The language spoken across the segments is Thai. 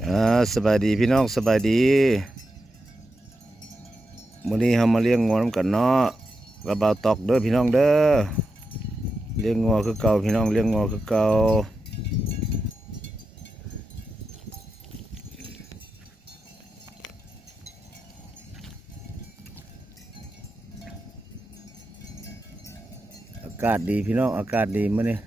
สบายดีพี่น้องสบายดีมื้อนี้เรามาเลี้ยงงัวนำกันเนาะกระเบาตอกเด้อพี่น้องเด้อเลี้ยงงัวคือเก่าพี่น้องเลี้ยงงัวคือเก่าอากาศดีพี่น้องอากาศดีมื้อนี้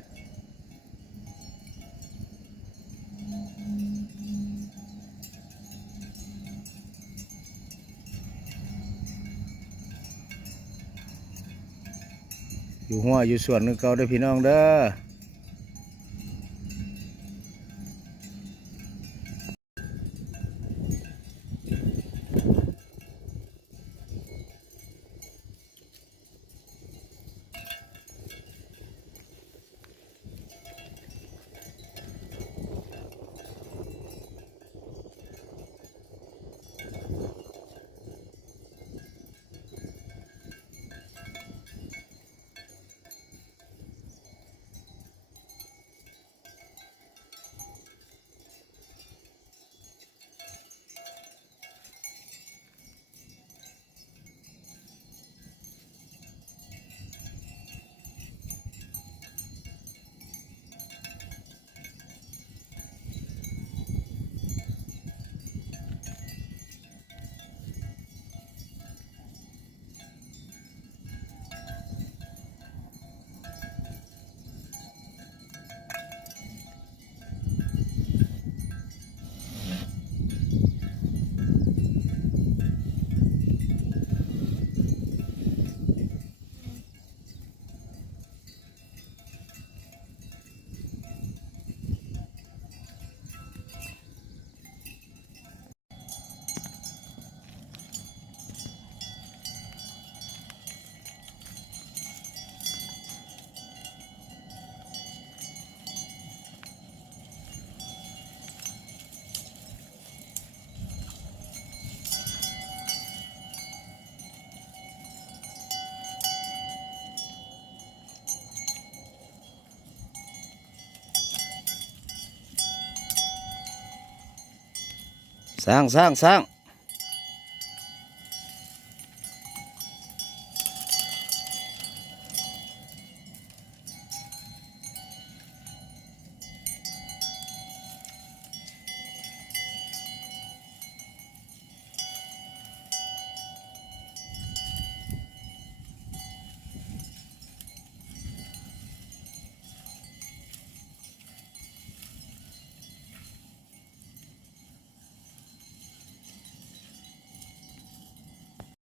อยู่หัวอยู่สวนคือเก่าเด้อพี่น้องเด้อสร้าง